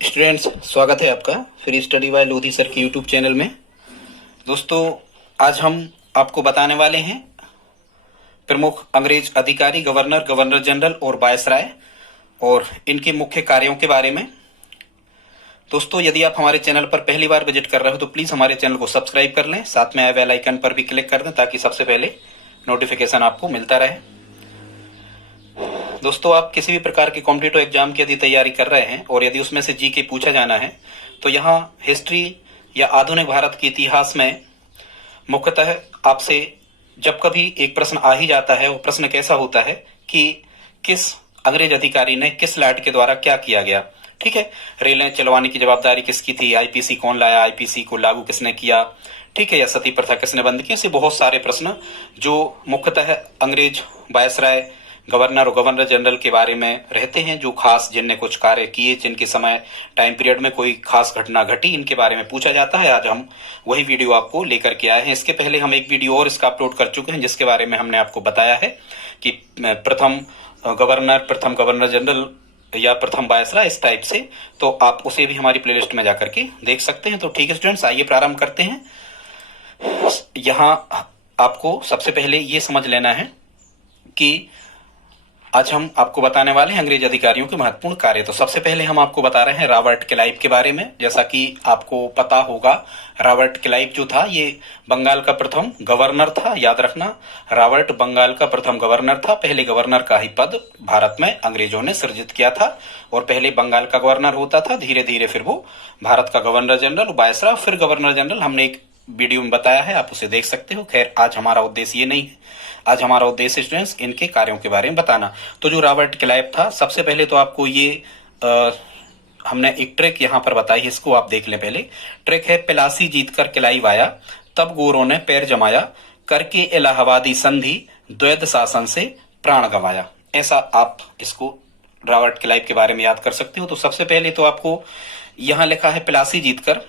Students, स्वागत है आपका free study bye Lodhi sir के यूट्यूब चैनल में। दोस्तों, आज हम आपको बताने वाले हैं प्रमुख अंग्रेज अधिकारी, गवर्नर, गवर्नर जनरल और वायसराय और इनके मुख्य कार्यों के बारे में। दोस्तों, यदि आप हमारे चैनल पर पहली बार विजिट कर रहे हो तो प्लीज़ हमारे चैनल को सब्सक्राइब कर लें, साथ में आए बेल आइकन पर भी क्लिक कर दें ताकि सबसे पहले नोटिफिकेशन आपको मिलता रहे। दोस्तों, आप किसी भी प्रकार के कॉम्पिटिटिव एग्जाम की यदि तैयारी कर रहे हैं और यदि उसमें से जीके पूछा जाना है तो यहाँ हिस्ट्री या आधुनिक भारत के इतिहास में मुख्यतः आपसे जब कभी एक प्रश्न आ ही जाता है, वो प्रश्न कैसा होता है कि किस अंग्रेज अधिकारी ने किस लैंड के द्वारा क्या किया गया। ठीक है, रेलें चलवाने की जवाबदारी किसकी थी, आईपीसी कौन लाया, आईपीसी को लागू किसने किया, ठीक है, या सती प्रथा किसने बंद की। ऐसे बहुत सारे प्रश्न जो मुख्यतः अंग्रेज वायसराय, गवर्नर और गवर्नर जनरल के बारे में रहते हैं, जो खास जिनने कुछ कार्य किए, जिनके समय टाइम पीरियड में कोई खास घटना घटी, इनके बारे में पूछा जाता है। आज हम वही वीडियो आपको लेकर के आए हैं। इसके पहले हम एक वीडियो और इसका अपलोड कर चुके हैं जिसके बारे में हमने आपको बताया है कि प्रथम गवर्नर, प्रथम गवर्नर जनरल या प्रथम वायसराय, इस टाइप से। तो आप उसे भी हमारी प्लेलिस्ट में जाकर के देख सकते हैं। तो ठीक है स्टूडेंट्स, आइए प्रारंभ करते हैं। यहाँ आपको सबसे पहले ये समझ लेना है कि आज हम आपको बताने वाले हैं अंग्रेज अधिकारियों के महत्वपूर्ण कार्य। तो सबसे पहले हम आपको बता रहे हैं रॉबर्ट क्लाइव के बारे में। जैसा कि आपको पता होगा, रॉबर्ट क्लाइव जो था ये बंगाल का प्रथम गवर्नर था। याद रखना, रॉबर्ट बंगाल का प्रथम गवर्नर था। पहले गवर्नर का ही पद भारत में अंग्रेजों ने सृजित किया था और पहले बंगाल का गवर्नर होता था, धीरे धीरे फिर वो भारत का गवर्नर जनरल, वायसराय, फिर गवर्नर जनरल। हमने एक वीडियो में बताया है, आप उसे देख सकते हो। खैर, आज हमारा उद्देश्य ये नहीं है। आज हमारा उद्देश्य स्टूडेंट्स इनके कार्यों के बारे में बताना। तो जो रॉबर्ट क्लाइव था, सबसे पहले तो आपको ये हमने एक ट्रिक यहाँ पर बताई है, इसको आप देख लें। पहले ट्रिक है, प्लासी जीतकर क्लाइव आया, तब गोरों ने पैर जमाया, करके इलाहाबादी संधि, द्वैध शासन से प्राण गंवाया। ऐसा आप इसको रॉबर्ट क्लाइव के बारे में याद कर सकते हो। तो सबसे पहले तो आपको यहाँ लिखा है प्लासी जीतकर,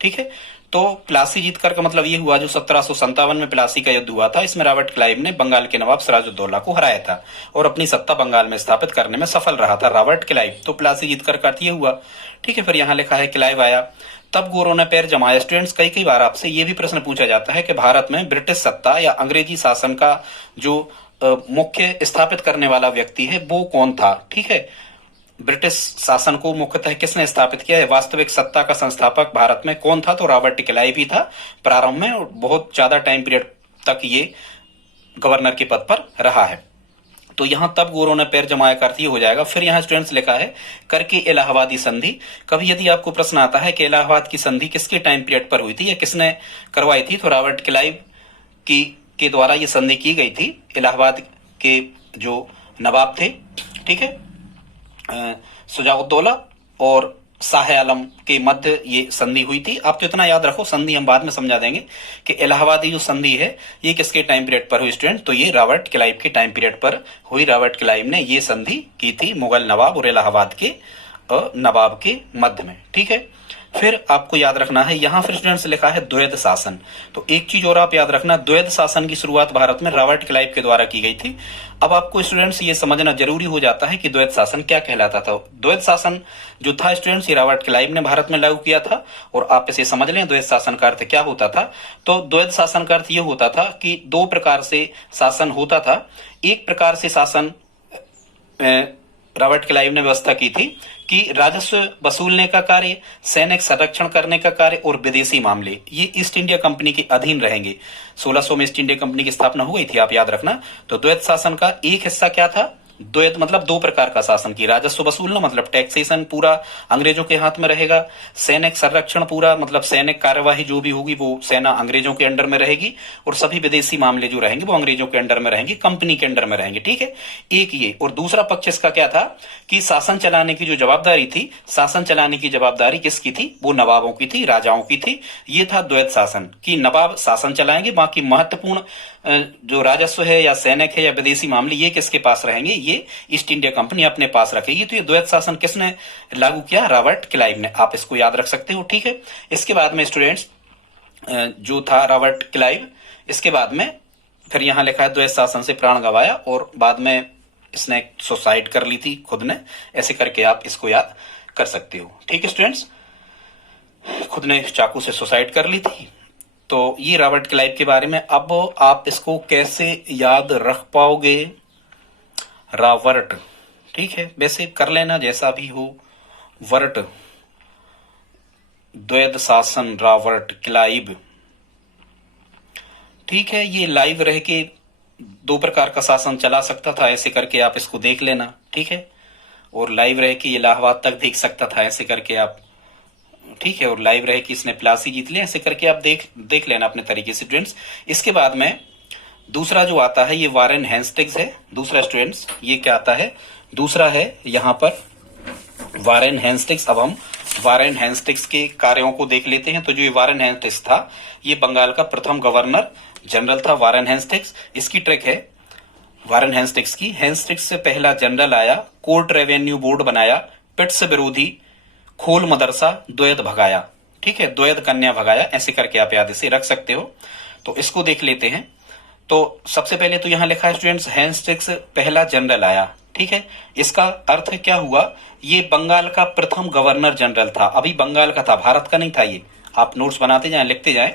ठीक है। तो प्लासी जीतकर का मतलब ये हुआ जो 1757 में प्लासी का युद्ध हुआ था, इसमें रॉबर्ट क्लाइव ने बंगाल के नवाब सिराजुद्दौला को हराया था और अपनी सत्ता बंगाल में स्थापित करने में सफल रहा था रॉबर्ट क्लाइव। तो प्लासी जीतकर का अर्थ ये हुआ, ठीक है। फिर यहाँ लिखा है क्लाइव आया, तब गोरों ने पैर जमाया। स्टूडेंट्स, कई कई बार आपसे ये भी प्रश्न पूछा जाता है कि भारत में ब्रिटिश सत्ता या अंग्रेजी शासन का जो मुख्य स्थापित करने वाला व्यक्ति है वो कौन था, ठीक है। ब्रिटिश शासन को मुख्यतः किसने स्थापित किया है, वास्तविक सत्ता का संस्थापक भारत में कौन था, तो रॉबर्ट क्लाइव ही था प्रारंभ में, और बहुत ज्यादा टाइम पीरियड तक ये गवर्नर के पद पर रहा है। तो यहाँ तब गोरों ने पैर जमाया का अर्थ ये हो जाएगा। फिर यहाँ स्टूडेंट्स लिखा है करके इलाहाबादी संधि। कभी यदि आपको प्रश्न आता है कि इलाहाबाद की संधि किसके टाइम पीरियड पर हुई थी या किसने करवाई थी, तो रॉबर्ट क्लाइव की के द्वारा ये संधि की गई थी। इलाहाबाद के जो नवाब थे, ठीक है, सुजाउद्दौला और शाह आलम के मध्य ये संधि हुई थी। आप तो इतना याद रखो, संधि हम बाद में समझा देंगे कि इलाहाबादी जो संधि है ये किसके टाइम पीरियड पर हुई स्टूडेंट, तो ये रॉबर्ट क्लाइव के टाइम पीरियड पर हुई। रॉबर्ट क्लाइव ने ये संधि की थी मुगल नवाब और इलाहाबाद के नवाब के मध्य में, ठीक है। फिर आपको याद रखना है, यहाँ फिर स्टूडेंट्स लिखा है द्वैध शासन। तो एक चीज और आप याद रखना, द्वैध शासन की शुरुआत भारत में रॉबर्ट क्लाइव के द्वारा की गई थी। अब आपको स्टूडेंट्स ये समझना जरूरी हो जाता है कि द्वैध शासन क्या कहलाता था। द्वैध शासन जो था स्टूडेंट्स, ये रॉबर्ट क्लाइव ने भारत में लागू किया था। और आप इसे समझ लें, द्वैध शासन का अर्थ क्या होता था। तो द्वैध शासन का अर्थ ये होता था कि दो प्रकार से शासन होता था। एक प्रकार से शासन रॉबर्ट क्लाइव ने व्यवस्था की थी कि राजस्व वसूलने का कार्य, सैनिक संरक्षण करने का कार्य और विदेशी मामले ये ईस्ट इंडिया कंपनी के अधीन रहेंगे। 1600 में ईस्ट इंडिया कंपनी की स्थापना हो गई थी, आप याद रखना। तो द्वैध शासन का एक हिस्सा क्या था, द्वैध मतलब दो प्रकार का शासन की, राजस्व वसूलना मतलब टैक्सेशन पूरा अंग्रेजों के हाथ में रहेगा, सैनिक संरक्षण पूरा मतलब सैनिक कार्यवाही जो भी होगी वो सेना अंग्रेजों के अंडर में रहेगी, और सभी विदेशी मामले जो रहेंगे वो अंग्रेजों के अंडर में रहेंगे, कंपनी के अंडर में रहेंगे, ठीक है। एक ये, और दूसरा पक्ष इसका क्या था कि शासन चलाने की जो जवाबदारी थी, शासन चलाने की जवाबदारी किसकी थी, वो नवाबों की थी, राजाओं की थी। ये था द्वैध शासन कि नवाब शासन चलाएंगे, बाकी महत्वपूर्ण जो राजस्व है या सैनिक है या विदेशी मामले ये किसके पास रहेंगे, ये ईस्ट इंडिया कंपनी अपने पास रखेगी। तो ये द्वैध शासन किसने लागू किया, रॉबर्ट क्लाइव ने। आप इसको याद रख सकते हो, ठीक है। इसके बाद में स्टूडेंट्स जो था रॉबर्ट क्लाइव, इसके बाद में फिर यहाँ लिखा है द्वैध शासन से प्राण गंवाया, और बाद में इसने सुसाइड कर ली थी खुद ने। ऐसे करके आप इसको याद कर सकते हो। ठीक है स्टूडेंट्स, खुद ने चाकू से सुसाइड कर ली थी। तो ये रॉबर्ट क्लाइव के बारे में। अब आप इसको कैसे याद रख पाओगे? रॉबर्ट, ठीक है, वैसे कर लेना जैसा भी हो। वर्ट, द्वैध शासन, रॉबर्ट क्लाइव। ठीक है, ये लाइव रह के दो प्रकार का शासन चला सकता था, ऐसे करके आप इसको देख लेना। ठीक है, और लाइव रह के इलाहाबाद तक देख सकता था, ऐसे करके आप, ठीक है, और लाइव रह के इसने प्लासी जीत लिया, ऐसे करके आप देख लेना अपने तरीके से स्टूडेंट्स। इसके बाद में दूसरा जो आता है ये वारेन हेस्टिंग्स है। दूसरा स्टूडेंट्स ये क्या आता है? दूसरा है यहाँ पर वारेन हेस्टिंग्स। अब हम वारेन हेस्टिंग्स के कार्यों को देख लेते हैं। तो जो ये वारेन हेस्टिंग्स था, ये बंगाल का प्रथम गवर्नर जनरल था, वारेन हेस्टिंग्स। इसकी ट्रिक है वारेन हेस्टिंग्स की। हेस्टिंग्स से पहला जनरल आया, कोर्ट रेवेन्यू बोर्ड बनाया, पिट्स विरोधी, खोल मदरसा, द्वैध भगाया। ठीक है, द्वैध कन्या भगाया, ऐसे करके आप याद इसे रख सकते हो। तो इसको देख लेते हैं। तो सबसे पहले तो यहां लिखा है स्टूडेंट्स, हेस्टिंग्स पहला जनरल आया। ठीक है, इसका अर्थ क्या हुआ? ये बंगाल का प्रथम गवर्नर जनरल था। अभी बंगाल का था, भारत का नहीं था ये। आप नोट्स बनाते जाएं, लिखते जाएं।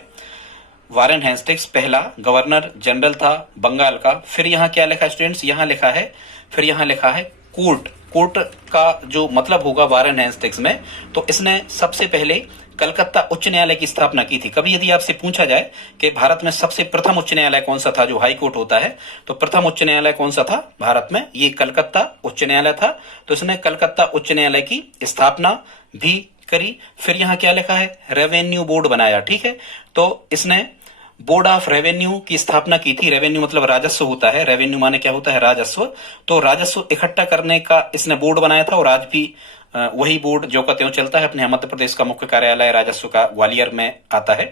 वारेन हेस्टिंग्स पहला गवर्नर जनरल था बंगाल का। फिर यहाँ क्या लिखा है स्टूडेंट्स? यहाँ लिखा है, फिर यहाँ लिखा है कोर्ट। कोर्ट का जो मतलब होगा वारेन हेस्टिंग्स में, तो इसने सबसे पहले कलकत्ता उच्च न्यायालय की स्थापना की थी। कभी यदि आपसे पूछा जाए कि भारत में सबसे प्रथम उच्च न्यायालय कौन सा था, जो हाई कोर्ट होता है, तो प्रथम उच्च न्यायालय कौन सा था भारत में? ये कलकत्ता उच्च न्यायालय था। तो इसने कलकत्ता उच्च न्यायालय की स्थापना भी करी। फिर यहाँ क्या लिखा है? रेवेन्यू बोर्ड बनाया। ठीक है, तो इसने बोर्ड ऑफ रेवेन्यू की स्थापना की थी। रेवेन्यू मतलब राजस्व होता है, रेवेन्यू माने क्या होता है? राजस्व। तो राजस्व इकट्ठा करने का इसने बोर्ड बनाया था, और आज भी वही बोर्ड जो का त्यों चलता है। अपने मध्य प्रदेश का मुख्य कार्यालय राजस्व का ग्वालियर में आता है।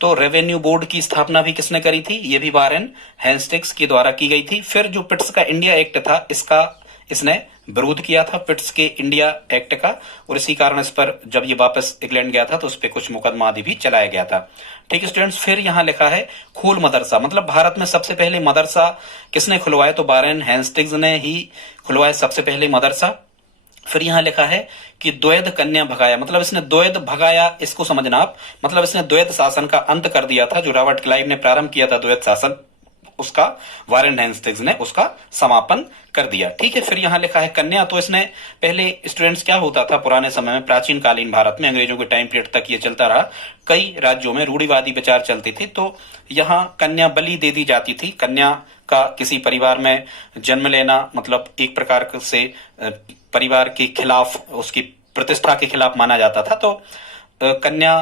तो रेवेन्यू बोर्ड की स्थापना भी किसने करी थी? ये भी वारेन हेस्टिंग्स के द्वारा की गई थी। फिर जो पिट्स का इंडिया एक्ट था, इसका इसने विरोध किया था, पिट्स के इंडिया एक्ट का, और इसी कारण इस पर जब ये वापस इंग्लैंड गया था तो उस पर कुछ मुकदमा आदि भी चलाया गया था। ठीक है स्टूडेंट्स, फिर यहाँ लिखा है खोल मदरसा, मतलब भारत में सबसे पहले मदरसा किसने खुलवाया? तो वारेन हेस्टिंग्स ने ही खुलवाया सबसे पहले मदरसा। फिर यहाँ लिखा है कि द्वैध कन्या भगाया, मतलब इसने द्वैध भगाया, इसको समझना आप, मतलब इसने द्वैध शासन का अंत कर दिया था। जो रॉबर्ट क्लाइव ने प्रारंभ किया था द्वैध शासन, उसका वारेन हेस्टिंग्स ने उसका समापन कर दिया। ठीक है, फिर यहाँ लिखा है कन्या। तो इसने पहले स्टूडेंट्स क्या होता था पुराने समय में, प्राचीन कालीन भारत में, अंग्रेजों के टाइम पीरियड तक ये चलता रहा, कई राज्यों में रूढ़िवादी विचार चलते थे। तो यहाँ कन्या बलि दे दी जाती थी। कन्या का किसी परिवार में जन्म लेना मतलब एक प्रकार से परिवार के खिलाफ, उसकी प्रतिष्ठा के खिलाफ माना जाता था। तो कन्या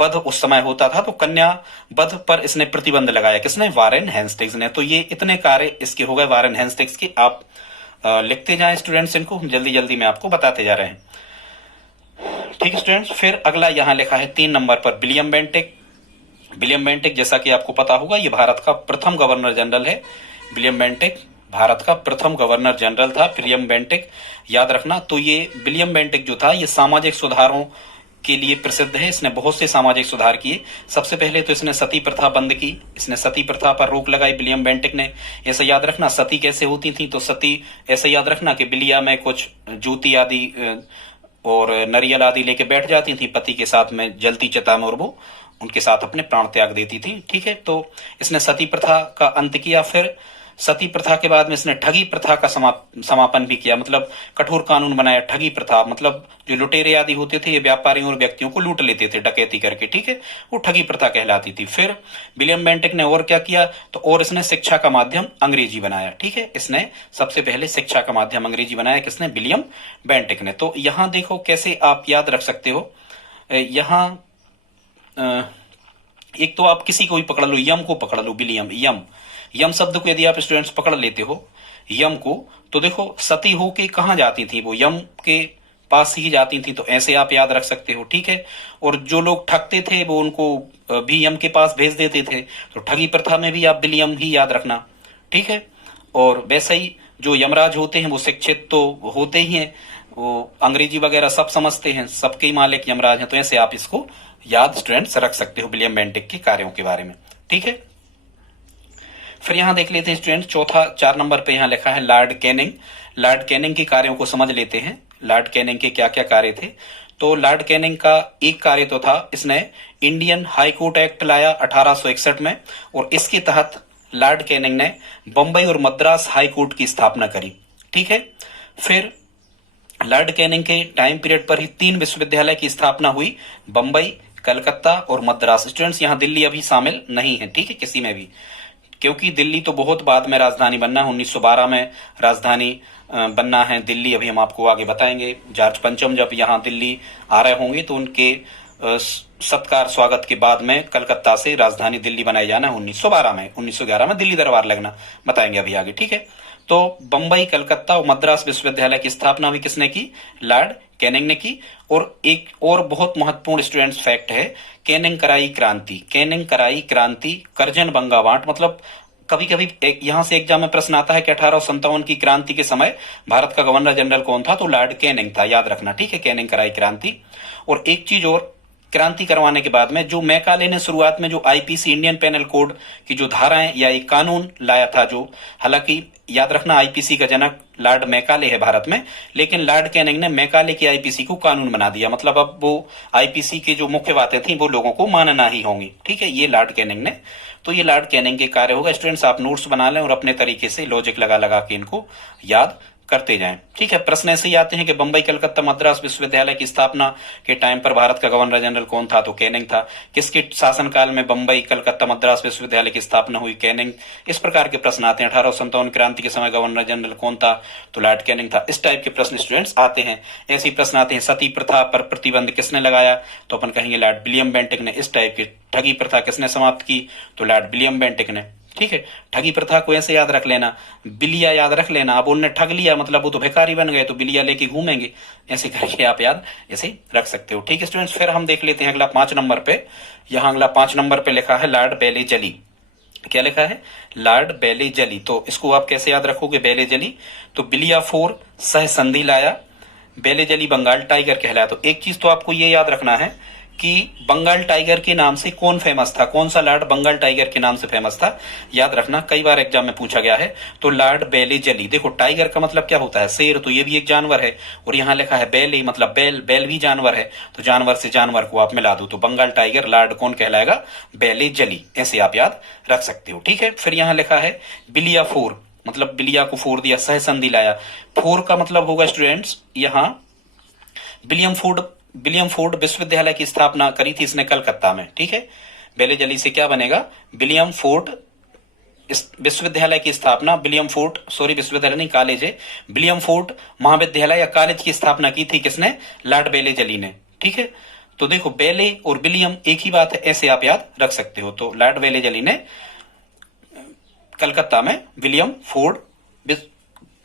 वध उस समय होता था, तो कन्या वध पर इसने प्रतिबंध लगाया। किसने? वारेन हेस्टिंग्स ने। तो ये इतने कार्य इसके हो गए वारेन हेस्टिंग्स के। आप लिखते जाएं स्टूडेंट्स, इनको जल्दी जल्दी मैं आपको बताते जा रहे हैं। ठीक है स्टूडेंट्स, फिर अगला यहाँ लिखा है 3 नंबर पर विलियम बेंटिक। विलियम बेंटिक जैसा कि आपको पता होगा, ये भारत का प्रथम गवर्नर जनरल है। विलियम बेंटिक भारत का प्रथम गवर्नर जनरल था, विलियम बेंटिक, याद रखना। तो ये विलियम बेंटिक जो था, ये सामाजिक सुधारों के लिए प्रसिद्ध है। इसने बहुत से सामाजिक सुधार किए। सबसे पहले तो इसने सती प्रथा बंद की, इसने सती प्रथा पर रोक लगाई विलियम बेंटिक ने। ऐसा याद रखना, सती कैसे होती थी? तो सती ऐसे याद रखना कि बिलिया में कुछ ज्योति आदि और नरियल आदि लेके बैठ जाती थी पति के साथ में जलती चिता में, और वो उनके साथ अपने प्राण त्याग देती थी। ठीक है, तो इसने सती प्रथा का अंत किया। फिर सती प्रथा के बाद में इसने ठगी प्रथा का समापन भी किया, मतलब कठोर कानून बनाया। ठगी प्रथा मतलब जो लुटेरे आदि होते थे, ये व्यापारियों और व्यक्तियों को लूट लेते थे डकैती करके। ठीक है, वो ठगी प्रथा कहलाती थी। फिर विलियम बेंटिक ने और क्या किया? तो और इसने शिक्षा का माध्यम अंग्रेजी बनाया। ठीक है, इसने सबसे पहले शिक्षा का माध्यम अंग्रेजी बनाया। किसने? विलियम बेंटिक ने। तो यहाँ देखो कैसे आप याद रख सकते हो। यहाँ एक तो आप किसी को भी पकड़ लो, यम को पकड़ लो, विलियम, यम, यम शब्द को यदि आप स्टूडेंट्स पकड़ लेते हो, यम को, तो देखो सती हो के कहाँ जाती थी? वो यम के पास ही जाती थी। तो ऐसे आप याद रख सकते हो। ठीक है, और जो लोग ठगते थे वो उनको भी यम के पास भेज देते थे। तो ठगी प्रथा में भी आप विलियम ही याद रखना। ठीक है, और वैसे ही जो यमराज होते हैं वो शिक्षित तो होते ही हैं, वो अंग्रेजी वगैरह सब समझते हैं, सबके मालिक यमराज हैं। तो ऐसे आप इसको याद स्टूडेंट्स रख सकते हो विलियम बेंटिक के कार्यों के बारे में। ठीक है, फिर यहां देख लेते हैं स्टूडेंट चौथा 4 नंबर पे यहां लिखा है लॉर्ड कैनिंग। लॉर्ड कैनिंग के कार्यों को समझ लेते हैं। लॉर्ड कैनिंग के क्या क्या कार्य थे। तो लॉर्ड कैनिंग का एक कार्य तो था, इसने इंडियन हाई कोर्ट एक्ट लाया 1861 में, और इसके तहत लॉर्ड कैनिंग ने बंबई और मद्रास हाई कोर्ट की स्थापना करी। ठीक है। फिर लॉर्ड कैनिंग के टाइम पीरियड पर ही 3 विश्वविद्यालय की स्थापना हुई, बंबई, कलकत्ता और मद्रास। स्टूडेंट्स यहाँ दिल्ली अभी शामिल नहीं है, ठीक है, किसी में भी, क्योंकि दिल्ली तो बहुत बाद में राजधानी बनना है, 1912 में राजधानी बनना है दिल्ली। अभी हम आपको आगे बताएंगे। जॉर्ज पंचम जब यहाँ दिल्ली आ रहे होंगे तो उनके सत्कार स्वागत के बाद में कलकत्ता से राजधानी दिल्ली बनाई जाना 1912 में, 1911 में दिल्ली दरबार लगना, बताएंगे अभी आगे। ठीक है। तो बंबई, कलकत्ता और मद्रास विश्वविद्यालय की स्थापना भी किसने की? लॉर्ड कैनिंग ने की। और एक और बहुत महत्वपूर्ण स्टूडेंट्स फैक्ट है, कैनिंग कराई क्रांति। कैनिंग कराई क्रांति, करजन बंगावाट, मतलब कभी कभी यहां से एग्जाम में प्रश्न आता है कि 1857 की क्रांति के समय भारत का गवर्नर जनरल कौन था? तो लॉर्ड कैनिंग था, याद रखना। ठीक है, कैनिंग कराई क्रांति। और एक चीज और, क्रांति करवाने के बाद में जो मैकाले ने शुरुआत में जो आईपीसी, इंडियन पेनल कोड की जो धाराएं या एक कानून लाया था, जो हालांकि याद रखना आईपीसी का जनक लॉर्ड मैकाले है भारत में, लेकिन लॉर्ड कैनिंग ने मैकाले की आईपीसी को कानून बना दिया। मतलब अब वो आईपीसी की जो मुख्य बातें थी वो लोगों को मानना ही होंगी। ठीक है, ये लॉर्ड कैनिंग ने, तो ये लॉर्ड कैनिंग के कार्य होगा। स्टूडेंट्स आप नोट्स बना लें और अपने तरीके से लॉजिक लगा लगा के इनको याद करते जाएं। ठीक है। प्रश्न ऐसे ही आते हैं कि बंबई, कलकत्ता, मद्रास विश्वविद्यालय की स्थापना के टाइम पर भारत का गवर्नर जनरल कौन था? तो कैनिंग था। किसके शासनकाल में बंबई, कलकत्ता, मद्रास विश्वविद्यालय की स्थापना हुई? कैनिंग। इस प्रकार के प्रश्न आते हैं। 1857 क्रांति के समय गवर्नर जनरल कौन था? तो लॉर्ड कैनिंग था। इस टाइप के प्रश्न स्टूडेंट्स आते हैं। ऐसे ही प्रश्न आते हैं, सती प्रथा पर प्रतिबंध किसने लगाया? तो अपन कहेंगे लॉर्ड विलियम बेंटिक ने। इस टाइप की ठगी प्रथा किसने समाप्त की? तो लॉर्ड विलियम बेंटिक ने। ठीक है। ठगी प्रथा को ऐसे याद रख लेना, बिलिया याद रख लेना। अब उनने ठग लिया, मतलब वो तो भिखारी बन गए, तो बिलिया लेके घूमेंगे, ऐसे करके आप याद ऐसे रख सकते हो। ठीक है स्टूडेंट्स, फिर हम देख लेते हैं अगला 5 नंबर पे। यहाँ अगला 5 नंबर पे लिखा है लॉर्ड बेले जली। क्या लिखा है? लॉर्ड बेले जली। तो इसको आप कैसे याद रखोगे? बेले जली, तो बिलिया फोर सह संधि लाया, बेले जली बंगाल टाइगर कहलाया। तो एक चीज तो आपको ये याद रखना है कि बंगाल टाइगर के नाम से कौन फेमस था? कौन सा लॉर्ड बंगाल टाइगर के नाम से फेमस था? याद रखना, कई बार एग्जाम में पूछा गया है। तो लॉर्ड बेले जली। देखो टाइगर का मतलब क्या होता है? शेर, तो ये भी एक जानवर है। और यहाँ लिखा है बेले, मतलब बैल, बैल भी जानवर है। तो जानवर से जानवर को आप मिला दो, तो बंगाल टाइगर लॉर्ड कौन कहलाएगा? बेले जली। ऐसे आप याद रख सकते हो। ठीक है। फिर यहाँ लिखा है बिलिया फोर, मतलब बिलिया को फोर दिया, सह संधि लाया। फोर का मतलब होगा स्टूडेंट्स यहाँ विलियम फोर्ड विश्वविद्यालय की स्थापना करी थी इसने कलकत्ता में। ठीक है। बेले जली से क्या बनेगा? विलियम फोर्ड विश्वविद्यालय की स्थापना, विलियम फोर्ड, सॉरी विश्वविद्यालय नहीं, कॉलेज है, विलियम फोर्ड महाविद्यालय या कॉलेज की स्थापना की थी किसने? लॉर्ड बेले जली ने। ठीक है। तो देखो बेले और विलियम एक ही बात है, ऐसे आप याद रख सकते हो। तो लॉर्ड बेले जली ने कलकत्ता में विलियम फोर्ड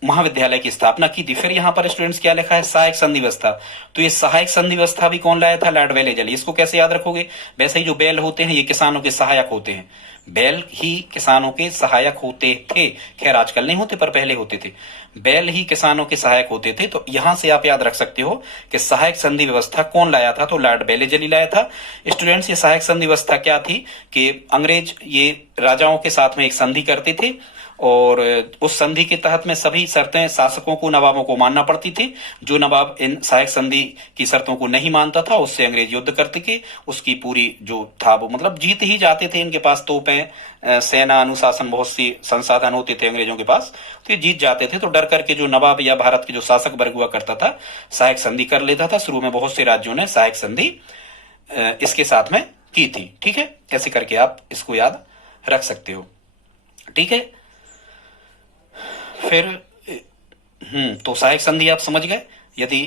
महाविद्यालय की स्थापना की थी। फिर यहाँ पर स्टूडेंट्स क्या लिखा है? सहायक संधि व्यवस्था। तो ये सहायक संधि व्यवस्था भी कौन लाया था? लॉर्ड बेले जली। इसको कैसे याद रखोगे? वैसे ही जो बैल होते हैं ये किसानों के सहायक होते हैं, बैल ही किसानों के सहायक होते थे। खैर आजकल नहीं होते, पर पहले होते थे। बैल ही किसानों के सहायक होते थे। तो यहां से आप याद रख सकते हो कि सहायक संधि व्यवस्था कौन लाया था? तो लॉर्ड बेले जली लाया था। स्टूडेंट्स ये सहायक संधि व्यवस्था क्या थी कि अंग्रेज ये राजाओं के साथ में एक संधि करते थे, और उस संधि के तहत में सभी शर्तें शासकों को, नवाबों को मानना पड़ती थी। जो नवाब इन सहायक संधि की शर्तों को नहीं मानता था उससे अंग्रेज युद्ध करते थे। उसकी पूरी जो था वो मतलब जीत ही जाते थे। इनके पास तोपें, सेना, अनुशासन, बहुत सी संसाधन होते थे अंग्रेजों के पास, तो ये जीत जाते थे। तो डर करके जो नवाब या भारत के जो शासक वर्ग हुआ करता था सहायक संधि कर लेता था। शुरू में बहुत से राज्यों ने सहायक संधि इसके साथ में की थी। ठीक है। ऐसे करके आप इसको याद रख सकते हो। ठीक है। फिर तो सहायक संधि आप समझ गए। यदि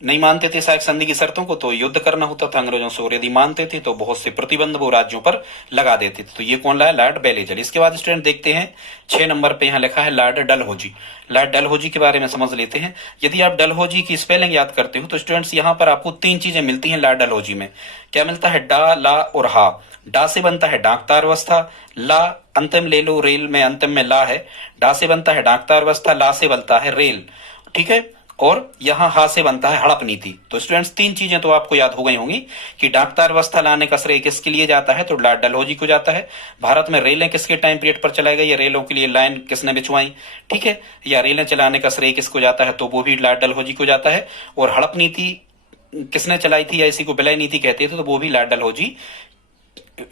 नहीं मानते थे सहायक संधि की शर्तों को तो युद्ध करना होता था अंग्रेजों से, और यदि मानते थे तो बहुत से प्रतिबंध वो राज्यों पर लगा देते थे। तो ये कौन लाया? लॉर्ड बेले जली। इसके बाद स्टूडेंट देखते हैं 6 नंबर पे यहाँ लिखा है लॉर्ड डलहौजी। लॉर्ड डलहौजी के बारे में समझ लेते हैं। यदि आप डलहौजी की स्पेलिंग याद करते हो तो स्टूडेंट्स यहाँ पर आपको 3 चीजें मिलती हैं लॉर्ड डलहौजी में। क्या मिलता है? डा, ला और हा। डा से बनता है डाकतार अवस्था, ला अंतिम ले लो, रेल में अंतिम में ला है। डा से बनता है डाकतार अवस्था, ला से बनता है रेल। ठीक है। और यहाँ हा से बनता है हड़प नीति। तो स्टूडेंट्स तीन चीजें तो आपको याद हो गई होंगी कि डाकतार व्यवस्था लाने का श्रेय किसके लिए जाता है, तो लॉर्ड डलहौजी को जाता है। भारत में रेलें किसके टाइम पीरियड पर चलाई गई, या रेलों के लिए लाइन किसने बिछवाई, ठीक है, या रेलें चलाने का श्रेय किसको जाता है, तो वो भी लॉर्ड डलहौजी को जाता है। और हड़प नीति किसने चलाई थी, या इसी को विलय नीति कहते थे, तो वो भी लॉर्ड डलहौजी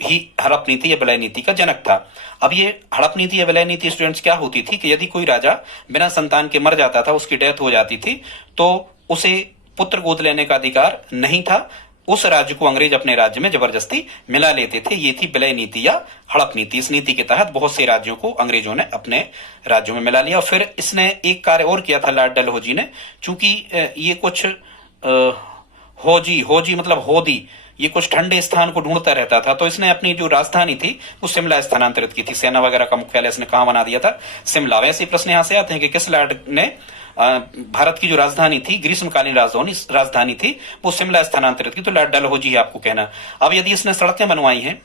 ही हड़प नीति या विलय नीति का जनक था। अब ये हड़प नीति या विलय नीति स्टूडेंट्स क्या होती थी कि यदि कोई राजा बिना संतान के मर जाता था, उसकी डेथ हो जाती थी, तो उसे पुत्र गोद लेने का अधिकार नहीं था, उस राज्य को अंग्रेज अपने राज्य में जबरदस्ती मिला लेते थे। ये थी विलय नीति या हड़प नीति। इस नीति के तहत बहुत से राज्यों को अंग्रेजों ने अपने राज्यों में मिला लिया। फिर इसने एक कार्य और किया था लॉर्ड डलहौजी ने, चूंकि ये कुछ होजी मतलब होदी, ये कुछ ठंडे स्थान को ढूंढता रहता था, तो इसने अपनी जो राजधानी थी वो शिमला स्थानांतरित की थी। सेना वगैरह का मुख्यालय इसने कहां बना दिया था, शिमला। वैसे प्रश्न यहां से आते हैं कि किस लॉर्ड ने भारत की जो राजधानी थी, ग्रीष्मकालीन राजधानी थी, वो शिमला स्थानांतरित की, तो लॉर्ड डलहौजी आपको कहना। अब यदि इसने सड़कें बनवाई हैं,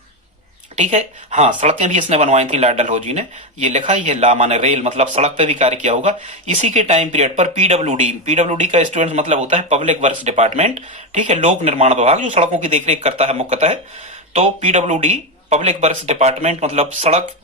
ठीक है, हाँ सड़कें भी इसने बनवाई थी लॉर्ड डलहौजी ने, ये लिखा ही है, ला माने रेल, मतलब सड़क पे भी कार्य किया होगा। इसी के टाइम पीरियड पर पीडब्ल्यूडी का स्टूडेंट्स मतलब होता है पब्लिक वर्क्स डिपार्टमेंट, ठीक है, लोक निर्माण विभाग जो सड़कों की देखरेख करता है मुख्यतः। तो पीडब्ल्यूडी पब्लिक वर्क्स डिपार्टमेंट मतलब सड़क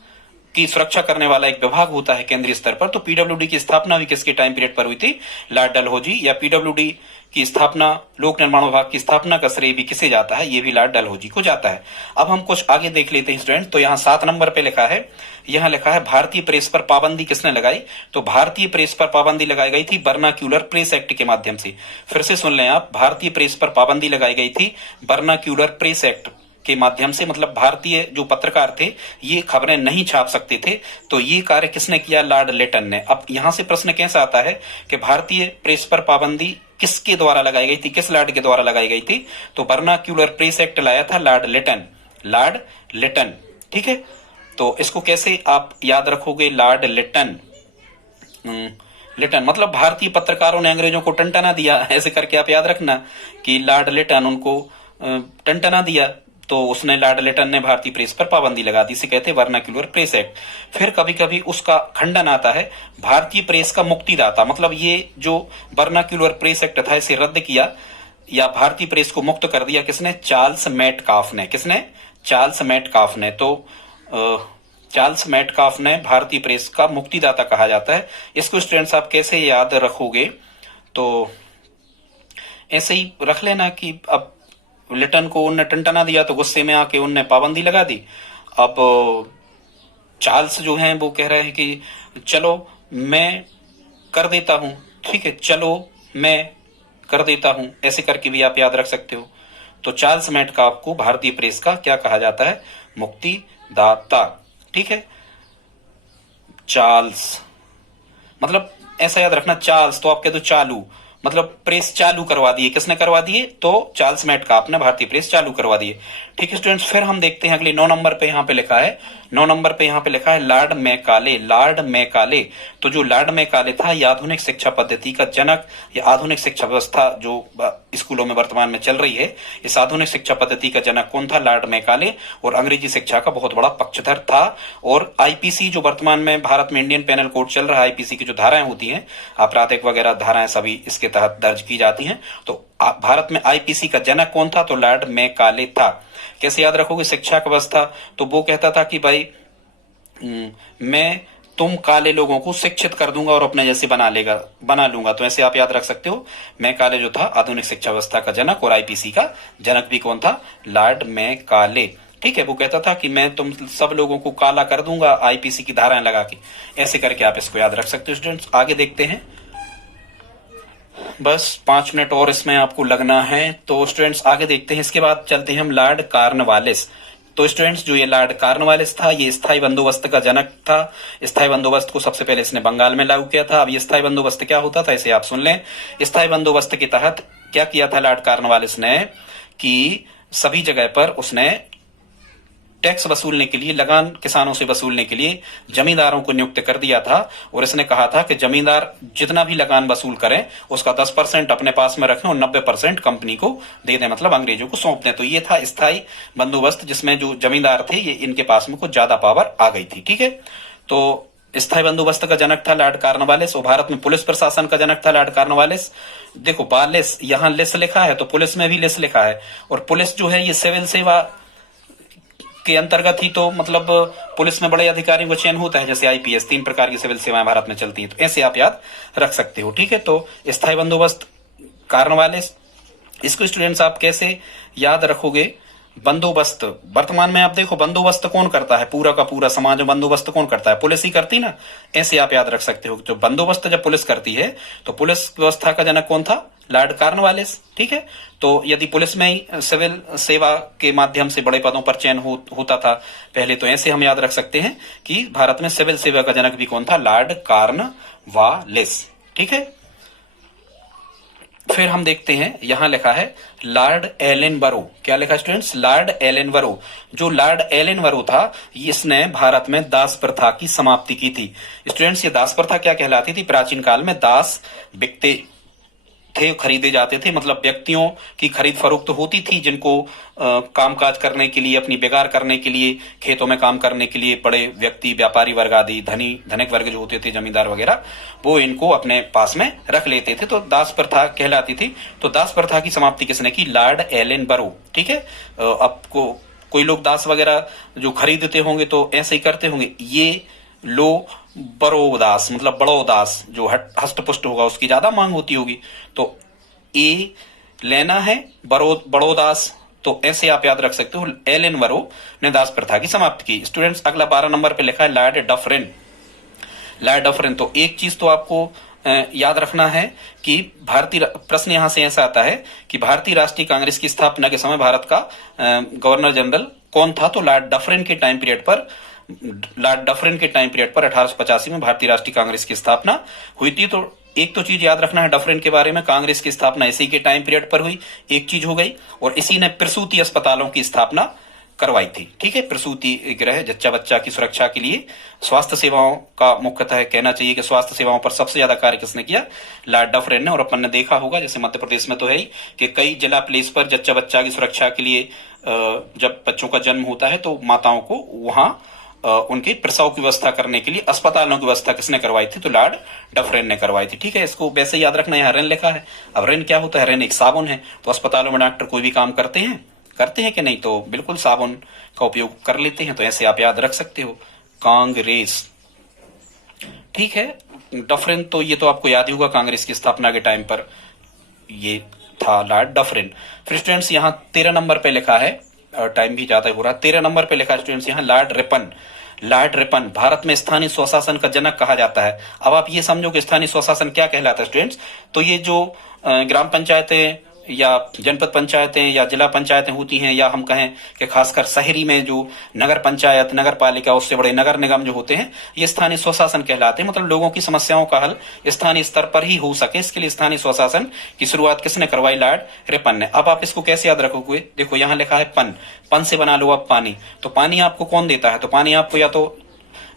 की सुरक्षा करने वाला एक विभाग होता है केंद्रीय स्तर पर। तो पीडब्ल्यूडी की स्थापना भी किसके टाइम पीरियड पर हुई थी, लॉर्ड डलहौजी। या पीडब्ल्यूडी की स्थापना, लोक निर्माण विभाग की स्थापना का श्रेय भी किसे जाता है, ये भी लॉर्ड डलहौजी को जाता है। अब हम कुछ आगे देख लेते हैं स्टूडेंट। तो यहाँ 7 नंबर पे लिखा है, यहाँ लिखा है भारतीय प्रेस पर पाबंदी किसने लगाई, तो भारतीय प्रेस पर पाबंदी लगाई गई थी वर्नाक्यूलर प्रेस एक्ट के माध्यम से। फिर से सुन लें आप, भारतीय प्रेस पर पाबंदी लगाई गई थी वर्नाक्यूलर प्रेस एक्ट के माध्यम से, मतलब भारतीय जो पत्रकार थे ये खबरें नहीं छाप सकते थे। तो ये कार्य किसने किया, लॉर्ड लिटन ने। अब यहां से प्रश्न कैसा आता है कि भारतीय प्रेस पर पाबंदी किसके द्वारा लगाई गई थी, किस लॉर्ड के द्वारा लगाई गई थी, तो वर्नाक्यूलर प्रेस एक्ट लाया था लॉर्ड लिटन, ठीक है। तो इसको कैसे आप याद रखोगे, लॉर्ड लिटन मतलब भारतीय पत्रकारों ने अंग्रेजों को टंटना दिया, ऐसे करके आप याद रखना कि लॉर्ड लिटन उनको टंटना दिया, तो उसने लॉर्ड लिटन ने भारतीय प्रेस पर पाबंदी लगा दी, इसे कहते हैं वर्नाक्यूलर प्रेस एक्ट। फिर कभी कभी उसका खंडन आता है, भारतीय प्रेस का मुक्तिदाता, मतलब ये जो वर्नाक्यूलर प्रेस एक्ट था इसे रद्द किया या भारतीय प्रेस को मुक्त कर दिया किसने, चार्ल्स मेटकाफ ने। किसने, चार्ल्स मेटकाफ ने। तो चार्ल्स मेटकाफ ने भारतीय प्रेस का मुक्तिदाता कहा जाता है। इसको स्टूडेंट्स आप कैसे याद रखोगे, तो ऐसे ही रख लेना कि अब लिटन को उनने टंटना दिया तो गुस्से में आके उनने पाबंदी लगा दी। अब चार्ल्स जो हैं वो कह रहे हैं कि चलो मैं कर देता हूं, ठीक है, चलो मैं कर देता हूं, ऐसे करके भी आप याद रख सकते हो। तो चार्ल्स मेटकाफ को भारतीय प्रेस का क्या कहा जाता है, मुक्तिदाता, ठीक है। चार्ल्स मतलब ऐसा याद रखना, चार्ल्स तो आप कह दो चालू, मतलब प्रेस चालू करवा दिए, किसने करवा दिए, तो चार्ल्स मेटकाफ ने भारतीय प्रेस चालू करवा दिए, ठीक है स्टूडेंट्स। फिर हम देखते हैं अगले 9 नंबर पे यहाँ पे लिखा है, 9 नंबर पे यहाँ पे लिखा है लॉर्ड मैकाले। तो जो लॉर्ड मैकाले था ये आधुनिक शिक्षा पद्धति का जनक, या आधुनिक शिक्षा व्यवस्था जो स्कूलों में वर्तमान में चल रही है, इस आधुनिक शिक्षा पद्धति का जनक कौन था, लॉर्ड मैकाले। और अंग्रेजी शिक्षा का बहुत बड़ा पक्षधर था। और आईपीसी जो वर्तमान में भारत में इंडियन पेनल कोड चल रहा है, आईपीसी की जो धाराएं होती हैं, आपराधिक वगैरह धाराएं सभी इसके तहत दर्ज की जाती हैं। तो भारत में आईपीसी का जनक कौन था, तो लॉर्ड मैकाले था। कैसे याद रखोगे, शिक्षा की व्यवस्था, तो वो कहता था कि भाई मैं तुम काले लोगों को शिक्षित कर दूंगा और अपने जैसे बना लूंगा। तो ऐसे आप याद रख सकते हो, मैकाले जो था आधुनिक शिक्षा व्यवस्था का जनक, और आईपीसी का जनक भी कौन था, लॉर्ड मैकाले, ठीक है। वो कहता था कि मैं तुम सब लोगों को काला कर दूंगा आईपीसी की धाराएं लगा के, ऐसे करके आप इसको याद रख सकते हो स्टूडेंट्स। आगे देखते हैं, बस 5 मिनट और इसमें आपको लगना है। तो स्टूडेंट्स आगे देखते हैं, इसके बाद चलते हैं हम लॉर्ड कॉर्नवालिस। तो स्टूडेंट्स जो ये लॉर्ड कॉर्नवालिस था ये स्थायी बंदोबस्त का जनक था। स्थायी बंदोबस्त को सबसे पहले इसने बंगाल में लागू किया था। अब ये स्थायी बंदोबस्त क्या होता था इसे आप सुन लें। स्थायी बंदोबस्त के तहत क्या किया था लॉर्ड कॉर्नवालिस ने, कि सभी जगह पर उसने टैक्स वसूलने के लिए, लगान किसानों से वसूलने के लिए जमींदारों को नियुक्त कर दिया था। और इसने कहा था कि जमींदार जितना भी लगान वसूल करें उसका 10% अपने पास में रखें और 90% कंपनी को दे दें, मतलब अंग्रेजों को सौंप दें। तो ये था स्थायी बंदोबस्त, जिसमें जो जमींदार थे ये इनके पास में कुछ ज्यादा पावर आ गई थी, ठीक है। तो स्थायी बंदोबस्त का जनक था लॉर्ड कॉर्नवालिस, और भारत में पुलिस प्रशासन का जनक था लॉर्ड कॉर्नवालिस। देखो वालिस यहाँ लिस लिखा है तो पुलिस में भी लिस लिखा है, और पुलिस जो है ये सिविल सेवा के अंतर्गत ही, तो मतलब पुलिस में बड़े अधिकारियों का चयन होता है, जैसे आईपीएस। 3 प्रकार की सिविल सेवाएं भारत में चलती है, तो ऐसे आप याद रख सकते हो। ठीक है, तो स्थायी बंदोबस्त कॉर्नवालिस, इसको स्टूडेंट्स आप कैसे याद रखोगे? बंदोबस्त, वर्तमान में आप देखो बंदोबस्त कौन करता है, पूरा का पूरा समाज में बंदोबस्त कौन करता है? पुलिस ही करती ना। ऐसे आप याद रख सकते हो, जो बंदोबस्त जब पुलिस करती है तो पुलिस व्यवस्था का जनक कौन था? Lord Cornwallis. ठीक है, तो यदि पुलिस में ही सिविल सेवा के माध्यम से बड़े पदों पर चयन होता था पहले, तो ऐसे हम याद रख सकते हैं कि भारत में सिविल सेवा का जनक भी कौन था? Lord Cornwallis. ठीक है, फिर हम देखते हैं, यहां लिखा है लॉर्ड एलेनबरो। क्या लिखा स्टूडेंट्स? Lord Ellenborough. जो लॉर्ड एलेनबरो था, इसने भारत में दास प्रथा की समाप्ति की थी। स्टूडेंट्स, ये दास प्रथा क्या कहलाती थी? प्राचीन काल में दास बिकते थे, खरीदे जाते थे, मतलब व्यक्तियों की खरीद फरोख्त होती थी, जिनको कामकाज करने के लिए, अपनी बेगार करने के लिए, खेतों में काम करने के लिए बड़े व्यक्ति, व्यापारी वर्ग आदि, धनिक वर्ग जो होते थे, जमींदार वगैरह, वो इनको अपने पास में रख लेते थे, तो दास प्रथा कहलाती थी। तो दास प्रथा की समाप्ति किसने की? Lord Ellenborough. ठीक है, आपको कोई लोग दास वगैरह जो खरीदते होंगे तो ऐसे ही करते होंगे। ये लो बड़ोदास, मतलब बड़ोदास जो हष्टपुष्ट होगा उसकी ज्यादा मांग होती होगी, तो ए लेना है बड़ोदास, तो ऐसे आप याद रख सकते हो। एलेनबरो ने दास प्रथा की समाप्ति की। स्टूडेंट्स, अगला 12 नंबर पे लिखा है लॉर्ड डफरिन। लॉर्ड डफरिन, तो एक चीज तो आपको याद रखना है कि भारतीय, प्रश्न यहां से ऐसा आता है कि भारतीय राष्ट्रीय कांग्रेस की स्थापना के समय भारत का गवर्नर जनरल कौन था? तो लॉर्ड डफरिन के टाइम पीरियड पर, 1885 में भारतीय राष्ट्रीय कांग्रेस की स्थापना हुई थी। तो एक तो चीज याद रखना है डफरिन के बारे में, कांग्रेस की स्थापना इसी के टाइम पीरियड पर हुई, एक चीज हो गई। और इसी ने प्रसूति अस्पतालों की स्थापना करवाई थी। ठीक है, प्रसूति गृह, जच्चा बच्चा की सुरक्षा के लिए स्वास्थ्य सेवाओं का मुख्यतः कहना चाहिए कि स्वास्थ्य सेवाओं पर सबसे ज्यादा कार्य किसने किया? लॉर्ड डफरिन ने। और अपन ने देखा होगा, जैसे मध्य प्रदेश में तो है ही, कि कई जिला प्लेस पर जच्चा बच्चा की सुरक्षा के लिए जब बच्चों का जन्म होता है तो माताओं को वहां उनकी प्रसव की व्यवस्था करने के लिए अस्पतालों की व्यवस्था किसने करवाई थी? तो लॉर्ड डफरिन ने करवाई थी। ठीक है, इसको वैसे याद रखना, यहाँ रिन लिखा है। अब रिन क्या होता है? रिन एक साबुन है। तो अस्पतालों में डॉक्टर कोई भी काम करते हैं कि नहीं? तो बिल्कुल साबुन का उपयोग कर लेते हैं, तो ऐसे आप याद रख सकते हो। कांग्रेस, ठीक है, डफरिन, तो ये तो आपको याद ही होगा, कांग्रेस की स्थापना के टाइम पर ये था लॉर्ड डफरिन। फिर स्टूडेंट्स, यहाँ 13 नंबर पे लिखा है, टाइम भी ज्यादा हो रहा है, 13 नंबर पे लिखा है स्टूडेंट्स यहाँ Lord Ripon. Lord Ripon Bharat में स्थानीय स्वशासन का जनक कहा जाता है। अब आप ये समझो कि स्थानीय स्वशासन क्या कहलाता है स्टूडेंट्स? तो ये जो ग्राम पंचायतें या जनपद पंचायतें या जिला पंचायतें होती हैं, या हम कहें कि खासकर शहरी में जो नगर पंचायत, नगर पालिका, उससे बड़े नगर निगम जो होते हैं, ये स्थानीय स्वशासन कहलाते हैं। मतलब लोगों की समस्याओं का हल स्थानीय स्तर पर ही हो सके, इसके लिए स्थानीय स्वशासन की शुरुआत किसने करवाई? लॉर्ड रिपन ने। अब आप इसको कैसे याद रखोगे? देखो यहाँ लिखा है पन, पन से बना लो अब पानी। तो पानी आपको कौन देता है? तो पानी आपको या तो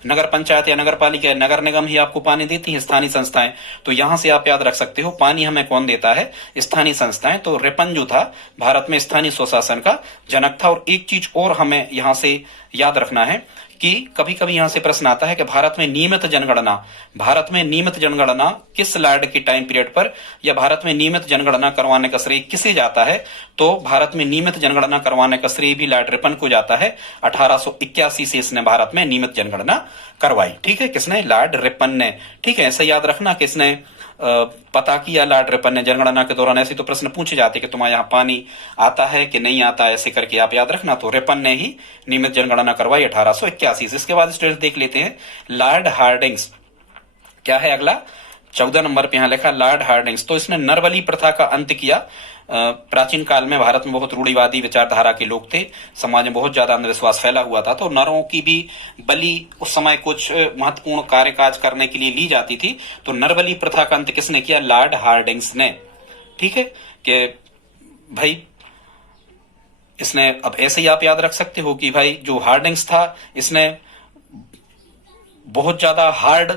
नगर पंचायत या नगर पालिका या नगर निगम ही आपको पानी देती है, स्थानीय संस्थाएं। तो यहां से आप याद रख सकते हो, पानी हमें कौन देता है? स्थानीय संस्थाएं। तो रिपन जो था भारत में स्थानीय स्वशासन का जनक था। और एक चीज और हमें यहां से याद रखना है कि कभी कभी यहां से प्रश्न आता है कि भारत में नियमित जनगणना, भारत में नियमित जनगणना किस लॉर्ड के टाइम पीरियड पर, या भारत में नियमित जनगणना करवाने का श्रेय किसे जाता है? तो भारत में नियमित जनगणना करवाने का श्रेय भी लॉर्ड रिपन को जाता है। 1881 से इसने भारत में नियमित जनगणना करवाई। ठीक है, किसने? लॉर्ड रिपन ने। ठीक है, ऐसे याद रखना किसने पता किया? लॉर्ड रिपन ने। जनगणना के दौरान ऐसे तो प्रश्न पूछे जाते कि तुम्हारे यहाँ पानी आता है कि नहीं आता, ऐसे करके आप याद रखना। तो रिपन ने ही नियमित जनगणना करवाई 1881 से। इसके बाद स्टूडेंट्स देख लेते हैं लॉर्ड हार्डिंग्स। क्या है अगला? 14 नंबर पे यहाँ लिखा लॉर्ड हार्डिंग्स। तो इसने नरबली प्रथा का अंत किया। प्राचीन काल में भारत में बहुत रूढ़िवादी विचारधारा के लोग थे, समाज में बहुत ज्यादा अंधविश्वास फैला हुआ था, तो नरों की भी बलि उस समय कुछ महत्वपूर्ण कार्य काज करने के लिए ली जाती थी। तो नरबली प्रथा का अंत किसने किया? लॉर्ड हार्डिंग्स ने। ठीक है, कि भाई इसने, अब ऐसे ही आप याद रख सकते हो कि भाई जो हार्डिंग्स था, इसने बहुत ज्यादा हार्ड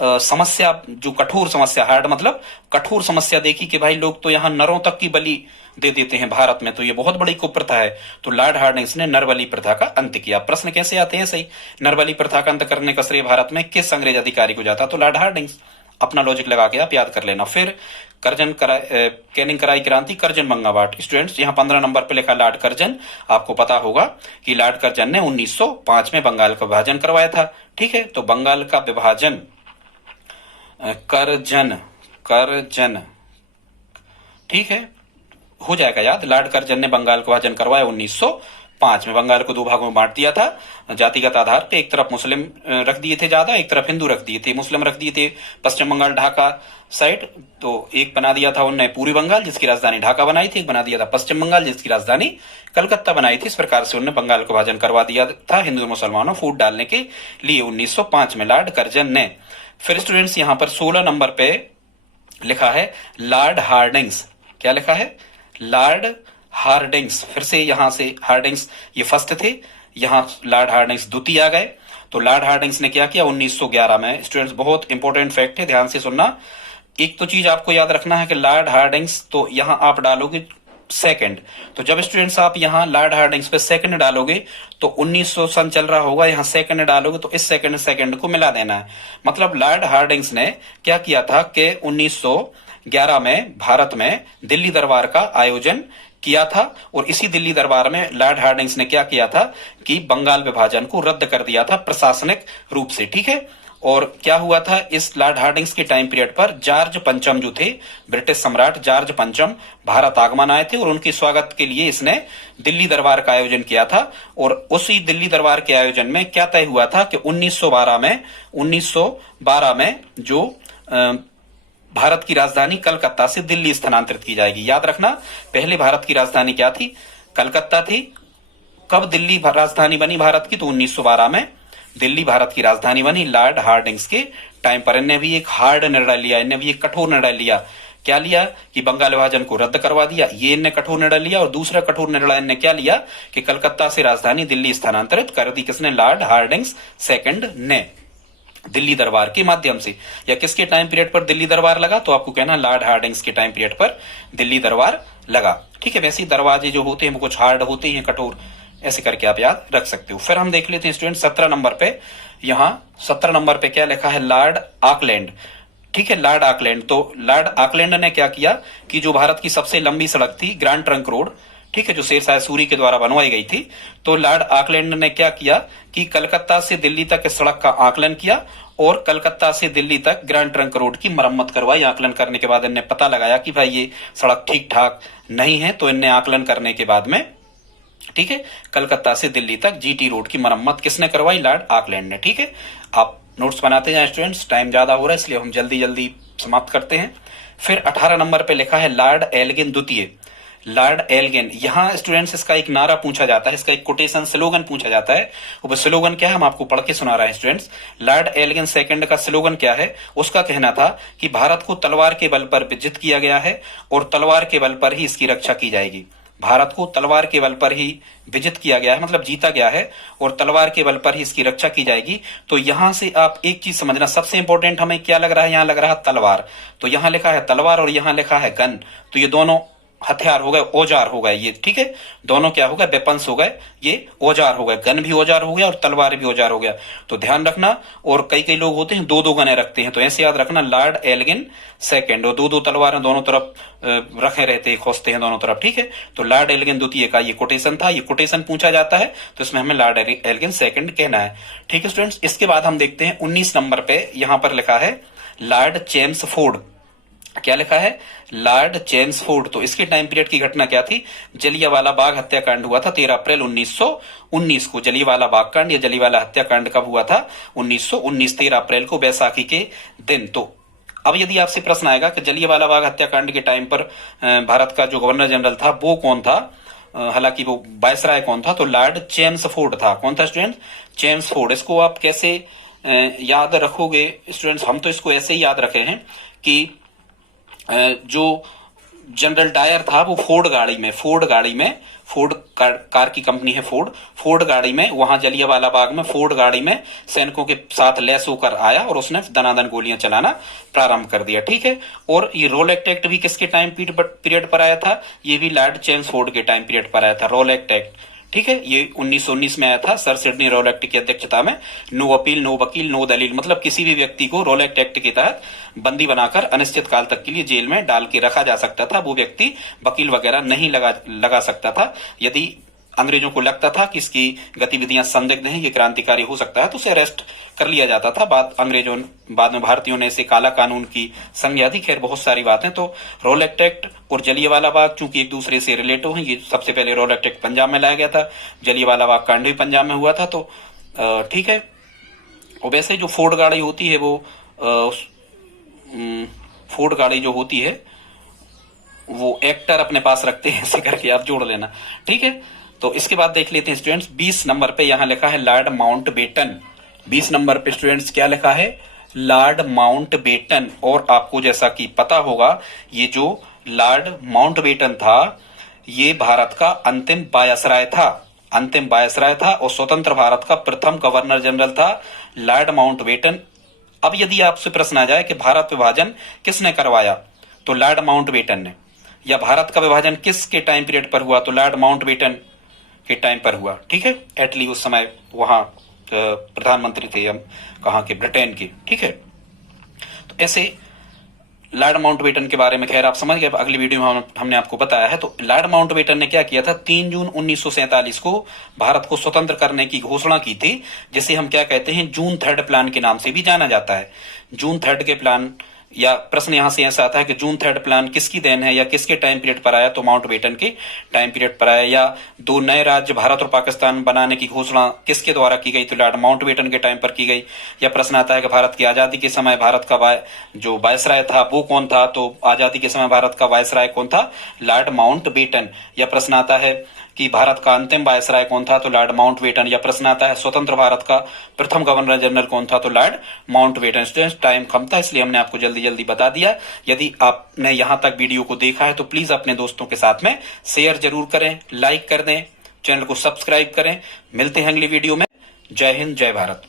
समस्या, जो कठोर समस्या, हार्ड मतलब कठोर समस्या देखी कि भाई लोग तो यहाँ नरों तक की बलि दे देते हैं भारत में, तो ये बहुत बड़ी कुप्रथा है। तो लॉर्ड हार्डिंग्स ने नरबली प्रथा का अंत किया। प्रश्न कैसे आते हैं सही, नरबली प्रथा का अंत करने का श्रेय भारत में किस अंग्रेज अधिकारी को जाता, तो लॉर्ड हार्डिंग्स। अपना लॉजिक लगा के आप याद कर लेना। फिर कैनिंग कराई क्रांति, कर्जन बंगावाट। स्टूडेंट्स यहाँ 15 नंबर पे लिखा लॉर्ड कर्जन। आपको पता होगा कि लॉर्ड कर्जन ने 1905 में बंगाल का विभाजन करवाया था। ठीक है, तो बंगाल का विभाजन करजन, ठीक है, हो जाएगा याद। लॉर्ड कर्जन ने बंगाल का विभाजन करवाया 1905 में। बंगाल को 2 भागों में बांट दिया था जातिगत आधार पे। एक तरफ मुस्लिम रख दिए थे ज्यादा, एक तरफ हिंदू रख दिए थे। मुस्लिम रख दिए थे पश्चिम बंगाल ढाका साइड, तो एक बना दिया था उनने पूर्वी बंगाल जिसकी राजधानी ढाका बनाई थी, एक बना दिया था पश्चिम बंगाल जिसकी राजधानी कलकत्ता बनाई थी। इस प्रकार से उन्होंने बंगाल का विभाजन करवा दिया था हिंदू मुसलमानों फूट डालने के लिए 1905 में लॉर्ड कर्जन ने। फिर स्टूडेंट्स यहाँ पर 16 नंबर पे लिखा है लॉर्ड हार्डिंग्स। क्या लिखा है, लॉर्ड हार्डिंग्स। फिर से यहां से हार्डिंग्स ये फर्स्ट थे, यहां लॉर्ड हार्डिंग्स द्वितीय आ गए। तो लॉर्ड हार्डिंग्स ने क्या किया 1911 में। स्टूडेंट्स बहुत इंपॉर्टेंट फैक्ट है, ध्यान से सुनना। एक तो चीज आपको याद रखना है कि लॉर्ड हार्डिंग्स, तो यहां आप डालोगे सेकंड, तो जब स्टूडेंट्स आप यहां लॉर्ड हार्डिंग्स पे सेकंड डालोगे तो 1900 सन चल रहा होगा, यहां सेकंड डालोगे तो इस सेकंड को मिला देना है। मतलब लॉर्ड हार्डिंग्स ने क्या किया था कि 1911 में भारत में दिल्ली दरबार का आयोजन किया था, और इसी दिल्ली दरबार में लॉर्ड हार्डिंग्स ने क्या किया था कि बंगाल विभाजन को रद्द कर दिया था प्रशासनिक रूप से। ठीक है, और क्या हुआ था इस लॉर्ड हार्डिंग्स के टाइम पीरियड पर जॉर्ज पंचम जो थे, ब्रिटिश सम्राट जॉर्ज पंचम भारत आगमन आए थे, और उनके स्वागत के लिए इसने दिल्ली दरबार का आयोजन किया था। और उसी दिल्ली दरबार के आयोजन में क्या तय हुआ था कि 1912 में जो भारत की राजधानी कलकत्ता से दिल्ली स्थानांतरित की जाएगी। याद रखना, पहले भारत की राजधानी क्या थी, कलकत्ता थी। कब दिल्ली राजधानी बनी भारत की, तो 1912 में दिल्ली भारत की राजधानी बनी लॉर्ड हार्डिंग्स के टाइम पर। इन्हें भी एक हार्ड निर्णय लिया, इन्हें भी एक कठोर निर्णय लिया। क्या लिया कि बंगाल विभाजन को रद्द करवा दिया, ये इन्हें कठोर निर्णय लिया। और दूसरा कठोर निर्णय इन्हें क्या लिया कि कलकत्ता से राजधानी दिल्ली स्थानांतरित कर दी। किसने, लॉर्ड हार्डिंग्स सेकंड ने, दिल्ली दरबार के माध्यम से। या किसके टाइम पीरियड पर दिल्ली दरबार लगा, तो आपको कहना लॉर्ड हार्डिंग्स के टाइम पीरियड पर दिल्ली दरबार लगा। ठीक है, वैसे दरवाजे जो होते हैं वो कुछ हार्ड होते हैं, कठोर, ऐसे करके आप याद रख सकते हो। फिर हम देख लेते हैं स्टूडेंट 17 नंबर पे। यहां 17 नंबर पे क्या लिखा है, लॉर्ड ऑकलैंड। ठीक है, लॉर्ड ऑकलैंड। तो लॉर्ड ऑकलैंड ने क्या किया कि जो भारत की सबसे लंबी सड़क थी ग्रैंड ट्रंक रोड, ठीक है, जो शेरशाह सूरी के द्वारा बनवाई गई थी, तो लॉर्ड ऑकलैंड ने क्या किया कि कलकत्ता से दिल्ली तक इस सड़क का आकलन किया और कलकत्ता से दिल्ली तक ग्रैंड ट्रंक रोड की मरम्मत करवाई। आकलन करने के बाद इन्हें पता लगाया कि भाई ये सड़क ठीक ठाक नहीं है, तो इन्हें आकलन करने के बाद में, ठीक है, कलकत्ता से दिल्ली तक जीटी रोड की मरम्मत किसने करवाई, लॉर्ड ऑकलैंड ने। ठीक है, आप नोट्स बनाते जाएं स्टूडेंट्स, टाइम ज्यादा हो रहा है इसलिए हम जल्दी जल्दी समाप्त करते हैं। फिर 18 नंबर पे लिखा है लॉर्ड एल्गिन द्वितीय। लॉर्ड एल्गिन, यहां स्टूडेंट्स इसका एक नारा पूछा जाता है, इसका एक कोटेशन स्लोगन पूछा जाता है। वो स्लोगन क्या है हम आपको पढ़ के सुना रहे हैं स्टूडेंट्स। लॉर्ड एल्गिन सेकंड का स्लोगन क्या है, उसका कहना था कि भारत को तलवार के बल पर विजित किया गया है और तलवार के बल पर ही इसकी रक्षा की जाएगी। भारत को तलवार के बल पर ही विजित किया गया है, मतलब जीता गया है, और तलवार के बल पर ही इसकी रक्षा की जाएगी। तो यहां से आप एक चीज समझना, सबसे इंपॉर्टेंट हमें क्या लग रहा है, यहां लग रहा है तलवार, तो यहां लिखा है तलवार और यहां लिखा है गन, तो ये दोनों हथियार हो गए, औजार हो गए ये। ठीक है, दोनों क्या हो गए, वेपन्स हो गए, ये औजार हो गए, गन भी औजार हो गया और तलवार भी औजार हो गया। तो ध्यान रखना, और कई कई लोग होते हैं दो दो गने रखते हैं, तो ऐसे याद रखना लॉर्ड एल्गिन सेकंड, और दो दो तलवारें दोनों तरफ रखे रहते हैं, खोजते हैं दोनों तरफ। ठीक है, तो लॉर्ड एल्गिन द्वितीय का ये कोटेशन था, ये कोटेशन पूछा जाता है तो इसमें हमें लॉर्ड एल्गिन सेकंड कहना है। ठीक है स्टूडेंट्स, इसके बाद हम देखते हैं 19 नंबर पे, यहां पर लिखा है लॉर्ड चेम्सफोर्ड। क्या लिखा है, लॉर्ड चेम्सफोर्ड। तो इसके टाइम पीरियड की घटना क्या थी, जलियांवाला बाग हत्याकांड हुआ था 13 अप्रैल 1919 को। जलियांवाला बाग कांड या जलियांवाला हत्याकांड कब हुआ था, 1919 13 अप्रैल को, बैसाखी के दिन। तो अब यदि आपसे प्रश्न आएगा कि जलियांवाला बाग हत्याकांड के टाइम पर भारत का जो गवर्नर जनरल था वो कौन था, हालांकि वो वायसराय कौन था, तो लॉर्ड चेम्सफोर्ड था। कौन था स्टूडेंट, चेम्सफोर्ड। इसको आप कैसे याद रखोगे स्टूडेंट्स, हम तो इसको ऐसे ही याद रखे हैं कि जो जनरल डायर था वो फोर्ड गाड़ी में फोर्ड कार की कंपनी है फोर्ड गाड़ी में वहां जलियांवाला बाग में फोर्ड गाड़ी में सैनिकों के साथ लैस होकर आया और उसने दनादन गोलियां चलाना प्रारंभ कर दिया। ठीक है, और ये रोल एक्ट भी किसके टाइम पीरियड पर आया था? ये भी लॉर्ड चेम्सफोर्ड के टाइम पीरियड पर आया था रोल एक्ट। ठीक है, ये 1919 में आया था सर सिडनी रॉलेट की अध्यक्षता में। नो अपील, नो वकील, नो दलील, मतलब किसी भी व्यक्ति को रॉलेट एक्ट के तहत बंदी बनाकर अनिश्चित काल तक के लिए जेल में डाल के रखा जा सकता था। वो व्यक्ति वकील वगैरह नहीं लगा सकता था। यदि अंग्रेजों को लगता था कि इसकी गतिविधियां संदिग्ध हैं, ये क्रांतिकारी हो सकता है, तो उसे अरेस्ट कर लिया जाता था। बाद में भारतीयों ने इसे काला कानून की संज्ञा दी। खैर बहुत सारी बातें। तो रॉलेट एक्ट और जलियांवाला बाग चूंकि एक दूसरे से रिलेटिव हैं, ये सबसे पहले रॉलेट एक्ट पंजाब में लाया गया था, जलियांवाला बाग कांड भी पंजाब में हुआ था। तो ठीक है, और वैसे जो फोर्ड गाड़ी होती है वो फोर्ड गाड़ी जो होती है वो एक्टर अपने पास रखते हैं, ऐसे करके आप जोड़ लेना। ठीक है, तो इसके बाद देख लेते हैं स्टूडेंट्स 20 नंबर पे यहां लिखा है लॉर्ड माउंटबेटन। 20 नंबर पे स्टूडेंट्स क्या लिखा है? Lord Mountbatten. और आपको जैसा कि पता होगा ये जो लॉर्ड माउंटबेटन था ये भारत का अंतिम वायसराय था और स्वतंत्र भारत का प्रथम गवर्नर जनरल था लॉर्ड माउंटबेटन। अब यदि आपसे प्रश्न आ जाए कि भारत विभाजन किसने करवाया, तो लॉर्ड माउंटबेटन ने। या भारत का विभाजन किसके टाइम पीरियड पर हुआ, तो लॉर्ड माउंटबेटन के टाइम पर हुआ। ठीक है, एटली उस समय वहां प्रधानमंत्री थे, हम कहां के, ब्रिटेन के। ठीक है, तो ऐसे लॉर्ड माउंटबेटन के बारे में खैर आप समझ गए, अगली वीडियो में हमने आपको बताया है। तो लॉर्ड माउंटबेटन ने क्या किया था? 3 जून 1947 को भारत को स्वतंत्र करने की घोषणा की थी, जिसे हम क्या कहते हैं, जून 3 प्लान के नाम से भी जाना जाता है। जून 3 के प्लान, या प्रश्न यहां से ऐसा आता है कि जून 3 प्लान किसकी देन है या किसके टाइम पीरियड पर आया, तो माउंटबेटन के टाइम पीरियड पर आया। या 2 नए राज्य भारत और पाकिस्तान बनाने की घोषणा किसके द्वारा की गई, तो लॉर्ड माउंटबेटन के टाइम पर की गई। या प्रश्न आता है कि भारत की आजादी के समय भारत का जो वायसराय था वो कौन था, तो आजादी के समय भारत का वायसराय कौन था, लॉर्ड माउंटबेटन। या प्रश्न आता है कि भारत का अंतिम वायसराय कौन था, तो लॉर्ड माउंटबेटन। या प्रश्न आता है स्वतंत्र भारत का प्रथम गवर्नर जनरल कौन था, तो लॉर्ड माउंटबेटन। स्टूडेंट्स टाइम कम था इसलिए हमने आपको जल्दी जल्दी बता दिया। यदि आपने यहां तक वीडियो को देखा है तो प्लीज अपने दोस्तों के साथ में शेयर जरूर करें, लाइक कर दें, चैनल को सब्सक्राइब करें। मिलते हैं अगली वीडियो में। जय हिंद, जय भारत।